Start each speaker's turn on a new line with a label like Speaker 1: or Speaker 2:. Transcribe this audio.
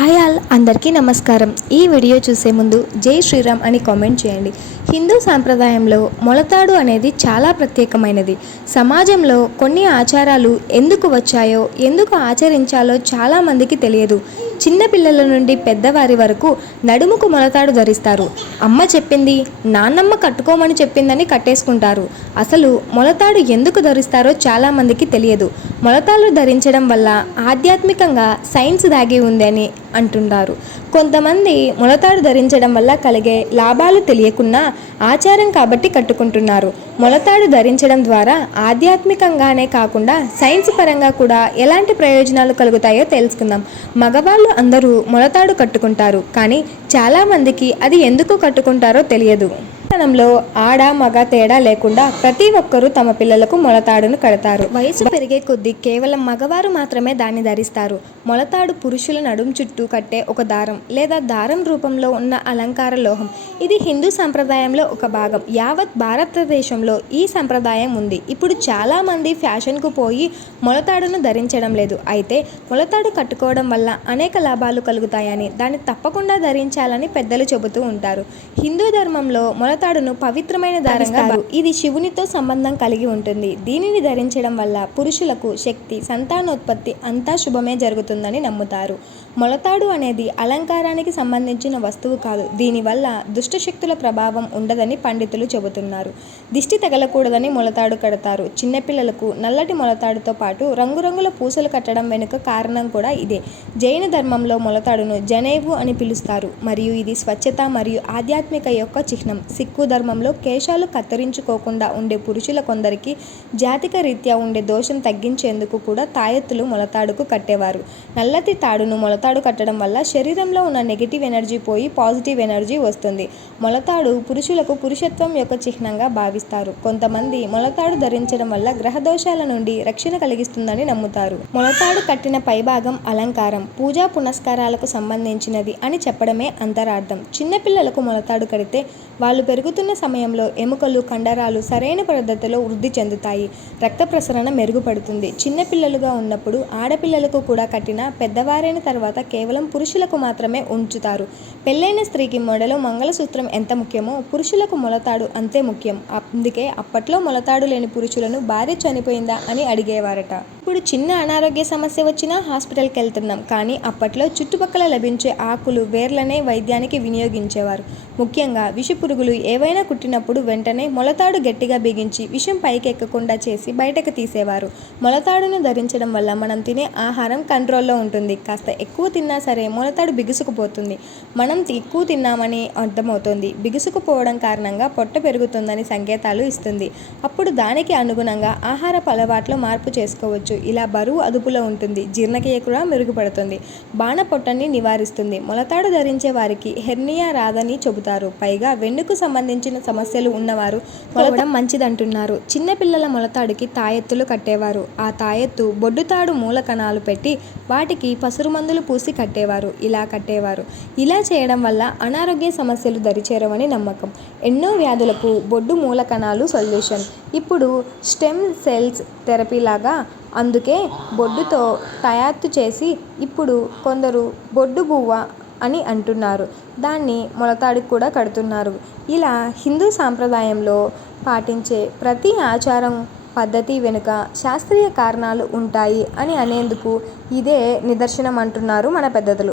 Speaker 1: Hi all అందరికీ నమస్కారం. ఈ వీడియో చూసే ముందు జై శ్రీరామ్ అని కామెంట్ చేయండి. హిందూ సాంప్రదాయంలో మొలతాడు అనేది చాలా ప్రత్యేకమైనది. సమాజంలో కొన్ని ఆచారాలు ఎందుకు వచ్చాయో ఎందుకు ఆచరించాలో చాలామందికి తెలియదు. చిన్నపిల్లల నుండి పెద్దవారి వరకు నడుముకు మొలతాడు ధరిస్తారు. అమ్మ చెప్పింది నాన్నమ్మ కట్టుకోమని చెప్పిందని కట్టేసుకుంటారు. అసలు మొలతాడు ఎందుకు ధరిస్తారో చాలామందికి తెలియదు. మొలతాడు ధరించడం వల్ల ఆధ్యాత్మికంగా సైన్స్ దాగి ఉందని అంటుంటారు కొంతమంది మొలతాడు ధరించడం వల్ల కలిగే లాభాలు తెలియకున్నా ఆచారం కాబట్టి కట్టుకుంటున్నారు. మొలతాడు ధరించడం ద్వారా ఆధ్యాత్మికంగానే కాకుండా సైన్స్ పరంగా కూడా ఎలాంటి ప్రయోజనాలు కలుగుతాయో తెలుసుకుందాం. మగవాళ్ళు అందరూ మొలతాడు కట్టుకుంటారు. కానీ చాలామందికి అది ఎందుకు కట్టుకుంటారో తెలియదు. తనంలో ఆడ మగ తేడా లేకుండా ప్రతి ఒక్కరూ తమ పిల్లలకు మొలతాడును కడతారు. వయసు పెరిగే కొద్దీ కేవలం మగవారు మాత్రమే దాన్ని ధరిస్తారు. మొలతాడు పురుషుల నడుం చుట్టూ కట్టే ఒక దారం లేదా దారం రూపంలో ఉన్న అలంకార లోహం. ఇది హిందూ సంప్రదాయంలో ఒక భాగం. యావత్ భారతదేశంలో ఈ సంప్రదాయం ఉంది. ఇప్పుడు చాలామంది ఫ్యాషన్కు పోయి మొలతాడును ధరించడం లేదు. అయితే మొలతాడు కట్టుకోవడం వల్ల అనేక లాభాలు కలుగుతాయని దాన్ని తప్పకుండా ధరించాలని పెద్దలు చెబుతూ ఉంటారు. హిందూ ధర్మంలో మొలతాడును పవిత్రమైన దారంగా ఇది శివునితో సంబంధం కలిగి ఉంటుంది. దీనిని ధరించడం వల్ల పురుషులకు శక్తి సంతానోత్పత్తి అంతా శుభమే జరుగుతుందని నమ్ముతారు. మొలతాడు అనేది అలంకారానికి సంబంధించిన వస్తువు కాదు. దీనివల్ల దుష్టశక్తుల ప్రభావం ఉండదని పండితులు చెబుతున్నారు. దిష్టి తగలకూడదని మొలతాడు కడతారు. చిన్నపిల్లలకు నల్లటి మొలతాడుతో పాటు రంగురంగుల పూసలు కట్టడం వెనుక కారణం కూడా ఇదే. జైన ధర్మంలో మొలతాడును జనేవు అని పిలుస్తారు. మరియు ఇది స్వచ్ఛత మరియు ఆధ్యాత్మిక యొక్క చిహ్నం. సిక్కు ధర్మంలో కేశాలు కత్తిరించుకోకుండా ఉండే పురుషుల కొందరికి జాతిక రీత్యా ఉండే దోషం తగ్గించేందుకు కూడా తాయెత్తులు మొలతాడుకు కట్టేవారు. నల్లటి తాడును మొలతాడు కట్టడం వల్ల శరీరంలో ఉన్న నెగిటివ్ ఎనర్జీ పోయి పాజిటివ్ ఎనర్జీ వస్తుంది. మొలతాడు పురుషులకు పురుషత్వం యొక్క చిహ్నంగా భావిస్తారు. కొంతమంది మొలతాడు ధరించడం వల్ల గ్రహ దోషాల నుండి రక్షణ కలిగిస్తుందని నమ్ముతారు. మొలతాడు కట్టిన పైభాగం అలంకారం పూజా పునస్కారాలకు సంబంధించినది అని చెప్పడమే అంతరార్థం. చిన్నపిల్లలకు మొలతాడు కడితే వాళ్ళు పెరుగుతున్న సమయంలో ఎముకలు కండరాలు సరైన పద్ధతిలో వృద్ధి చెందుతాయి. రక్త ప్రసరణ మెరుగుపడుతుంది. చిన్నపిల్లలుగా ఉన్నప్పుడు ఆడపిల్లలకు కూడా కట్టిన పెద్దవారైన తర్వాత కేవలం పురుషులకు మాత్రమే ఉంచుతారు. పెళ్ళైన స్త్రీకి మొడలో మంగళసూత్రం ఎంత ముఖ్యమో పురుషులకు మొలతాడు అంతే ముఖ్యం. అందుకే అప్పట్లో మొలతాడు లేని పురుషులను భార్య చనిపోయిందా అని అడిగేవారట. ఇప్పుడు చిన్న అనారోగ్య సమస్య వచ్చినా హాస్పిటల్కి వెళ్తున్నాం. కానీ అప్పట్లో చుట్టుపక్కల లభించే ఆకులు వేర్లనే వైద్యానికి వినియోగించేవారు. ముఖ్యంగా విష పురుగులు ఏవైనా కుట్టినప్పుడు వెంటనే మొలతాడు గట్టిగా బిగించి విషం పైకి ఎక్కకుండా చేసి బయటకు తీసేవారు. మొలతాడును ధరించడం వల్ల మనం తినే ఆహారం కంట్రోల్లో ఉంటుంది. కాస్త ఎక్కువ తిన్నా సరే మొలతాడు బిగుసుకుపోతుంది. మనం ఎక్కువ తిన్నామని అర్థమవుతుంది. బిగుసుకుపోవడం కారణంగా పొట్ట పెరుగుతుందని సంకేతాలు ఇస్తుంది. అప్పుడు దానికి అనుగుణంగా ఆహారపు అలవాట్లు మార్పు చేసుకోవచ్చు. ఇలా బరువు అదుపులో ఉంటుంది. జీర్ణక్రియ కూడా మెరుగుపడుతుంది. బాణ పొట్టని నివారిస్తుంది. మొలతాడు ధరించే వారికి హెర్నియా రాదని చెబుతారు. పైగా వెన్నుకు సంబంధించిన సమస్యలు ఉన్నవారు మొలవడం మంచిదంటున్నారు. చిన్నపిల్లల మొలతాడుకి తాయెత్తులు కట్టేవారు. ఆ తాయెత్తు బొడ్డుతాడు మూల కణాలు పెట్టి వాటికి పసురు మందులు పూసి కట్టేవారు. ఇలా కట్టేవారు. ఇలా చేయడం వల్ల అనారోగ్య సమస్యలు దరిచేరవని నమ్మకం. ఎన్నో వ్యాధులకు బొడ్డు మూల కణాలు సొల్యూషన్. ఇప్పుడు స్టెమ్ సెల్స్ థెరపీ లాగా అందుకే బొడ్డుతో తయారు చేసి ఇప్పుడు కొందరు బొడ్డు బువ్వ అని అంటున్నారు. దాన్ని మొలతాడికి కూడా కడుతున్నారు. ఇలా హిందూ సాంప్రదాయంలో పాటించే ప్రతి ఆచారం పద్ధతి వెనుక శాస్త్రీయ కారణాలు ఉంటాయి అని అనేందుకు ఇదే నిదర్శనం అంటున్నారు మన పెద్దలు.